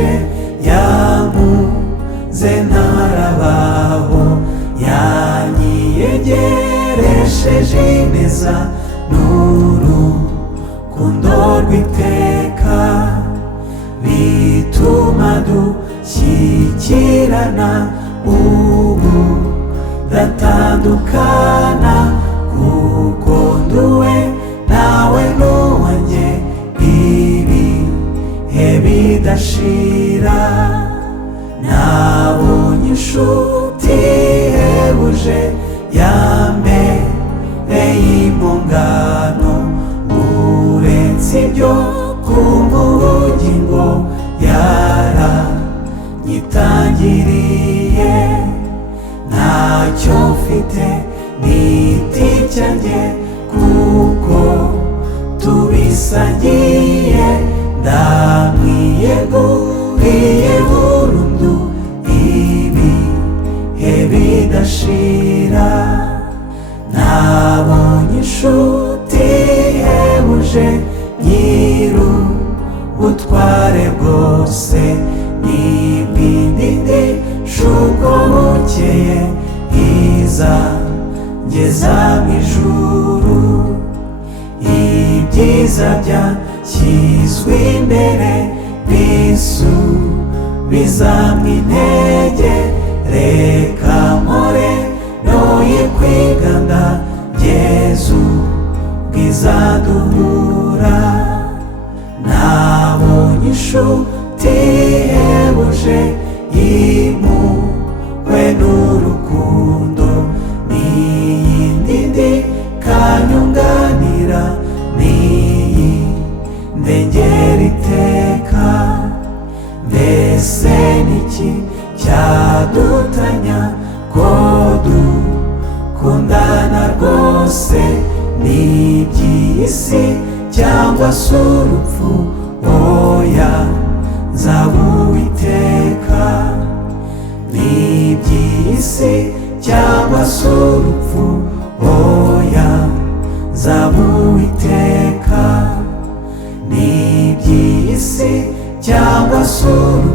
yahebuje yamuze ntarabaho, yanyiyegeresheje ineza n'urukundo rw'iteka, bituma dushyikirana ubu datandukana, kuko nduwe nawe n'uwanjye ibihe bidashira. Nabonye inshuti ihebuje yambereye impongano, uretse ibyo kumpa ubugingo yaranyitangiriye. Ntacyo mfite n'igiti cyanjye kuko tubisangiye, ndamwiyeguriye burundu ibihe bidashira. Nabonye inshuti ihebuje nyir'ubutware bwose, n'ibindi shuko bukeye izangeza mu ijuru. Ibyiza byashyizwe imbere bisubizamo intege, reka mpore noye kwigana Yesu bwiza duhura. Nabonye inshuti ihebuje impuhwe n'urukundo, n'iyindi ndikanyunganira n'iyi ndengera iteka. Mbese niki cyadutanya ko dukundana rwose? N'iby'isi cyangwa se urupfu? Oya, nzaba uw'iteka. N'iby'isi cyangwa se urupfu? Oya, nzaba uw'iteka. N'iby'isi cyangwa se urupfu?